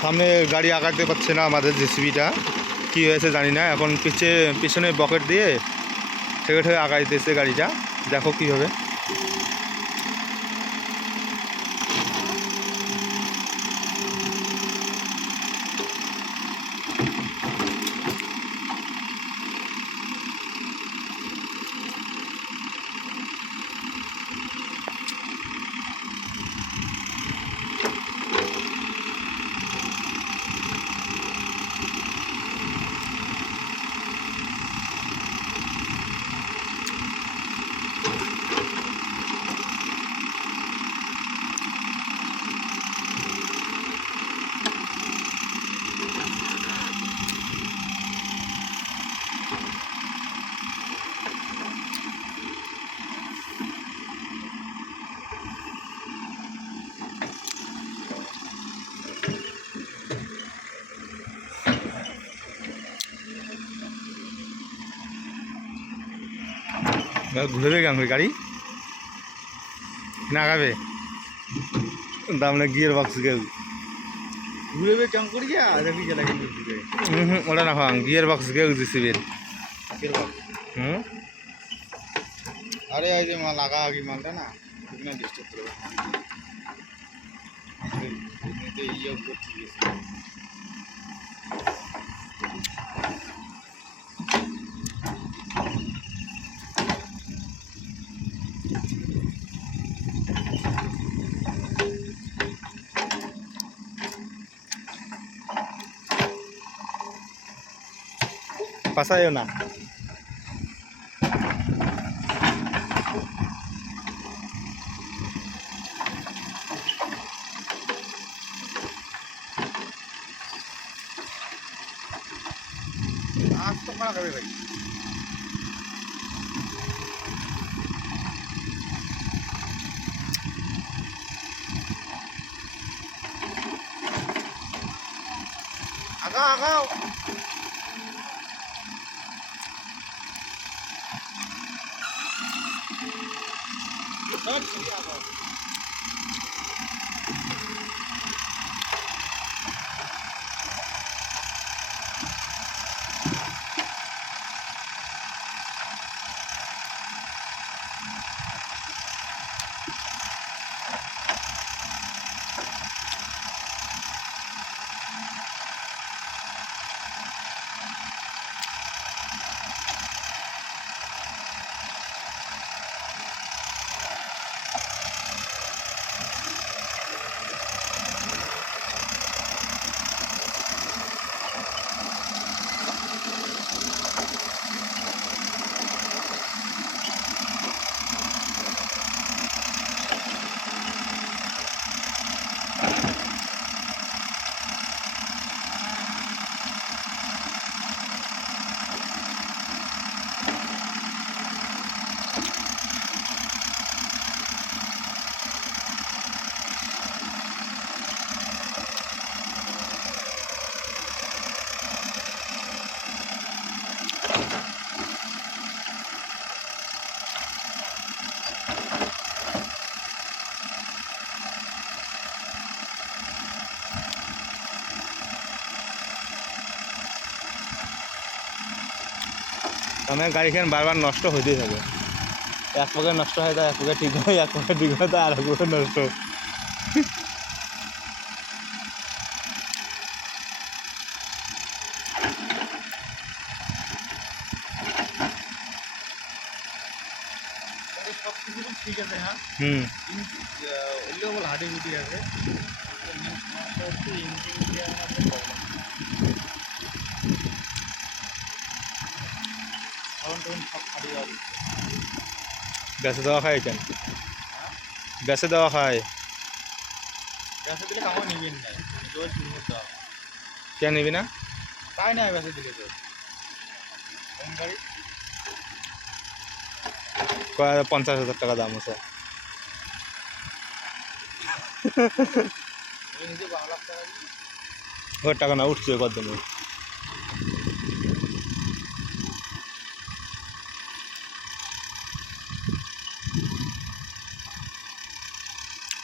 সামনে গাড়ি আগাতে পারছে না আমাদের জেসিবিটা, কী হয়েছে জানি না। এখন পিছনে বকেট দিয়ে ঠেকে ঠেকে আগাইতেছে গাড়িটা, দেখো কীভাবে। ঘুরবে কেমন গাড়ি না আগাবে দাম না গিয়ার বক্স গেল ঘুরে কেমন করি দেখি ওটা না খাওয়া গিয়ার বক্স গেল জেসিবির। আরে এই যে মাল আগা আগে মালটা না ডিস্টার্ব করবে ইয়ে করতে গেছে। পাশায়ও না আজ তো খারাপ হবে ভাই। আগাও আগাও সব ঠিক আগাও। আমার গাড়িখান বারবার নষ্ট হইতেই থাকে, এক পক্ষে নষ্ট হয় তা এক পক্ষে ঠিক হয়, এক পক্ষে ঠিক হয় তা আর এক পক্ষে নষ্ট। সব কিছু ঠিক আছে। হ্যাঁ ওগুলো বল হাঁটি গুটি আছে ইঞ্জিন দিয়ে আমাদের প্রবলেম সব হারিয়ে যাবে। গ্যাসে দেওয়া খায় কেন? গ্যাসে দেওয়া খায় গ্যাসে দিলে কামড় নিবেন না, জোর শুরু করতে হবে। কেন নিবি না? তাই না গ্যাসে দিলে তো কোন গাড়ি 50,000 টাকা দাম আছে। নিজে 12 লাখ টাকা ওর টাকা না উঠছে কত দিনে।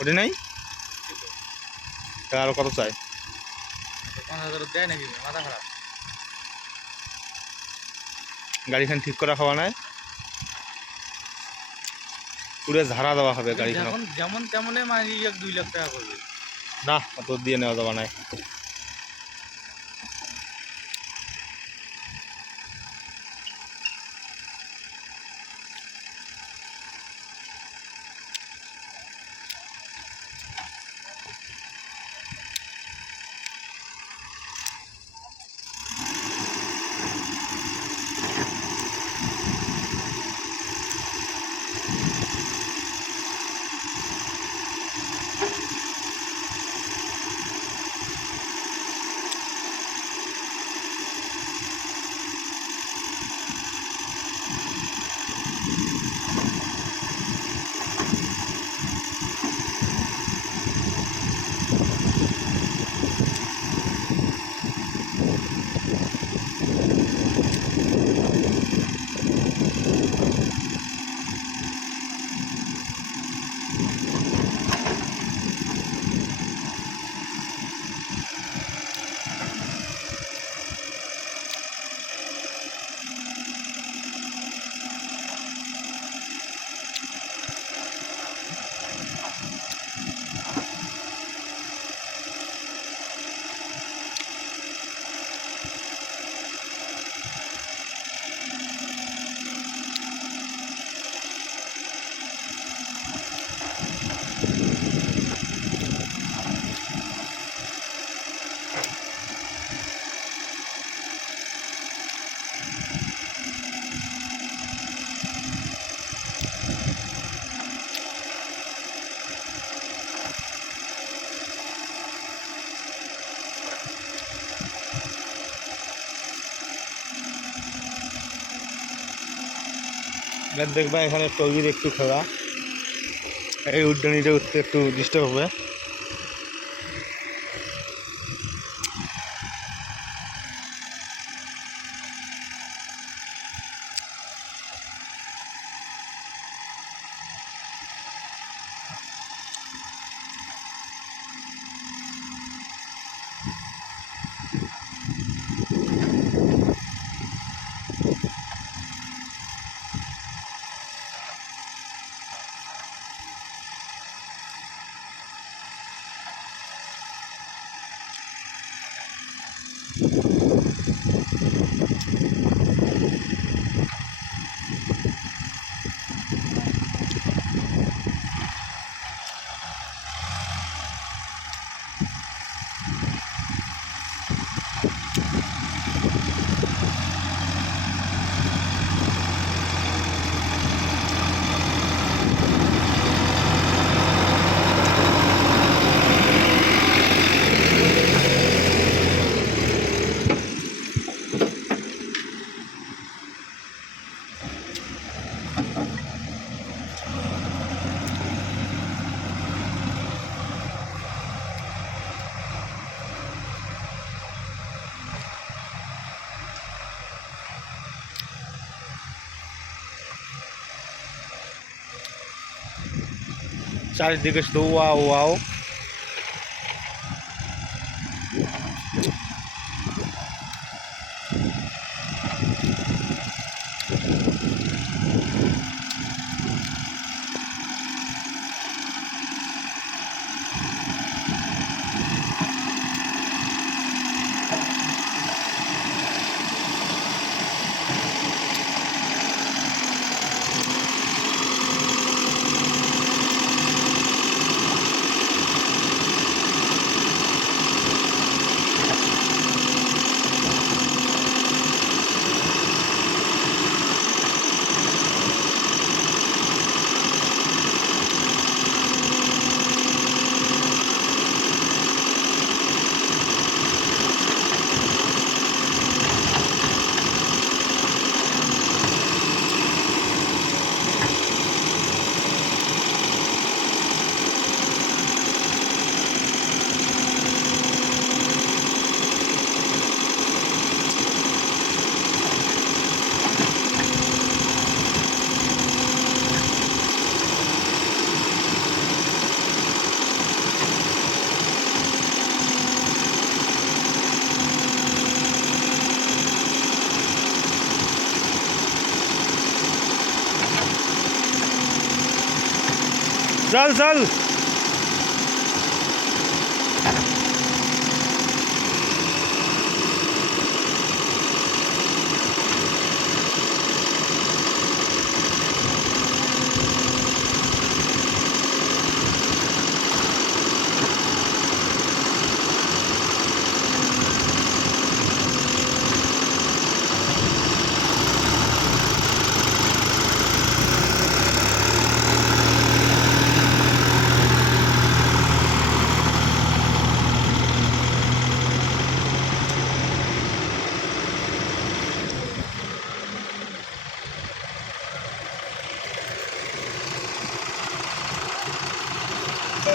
ওটা নাই আরো কত চাই? 50,000 দেয় নাকি মাথা খারাপ। গাড়িখান ঠিক করা খাওয়া নাই, পুরো ঝাড়া দেওয়া হবে গাড়িখান। যখন যেমন তেমনই মাঝে 1-2 লাখ টাকা করবে। না, অত দিয়ে নেওয়া যাবে না। এবার দেখবা এখানে টগির একটু খেলা, এই উড্ডানিটা উঠতে একটু ডিস্টার্ব হবে। চারিদিকে শুধু ওয়াও ওয়াও। चल चल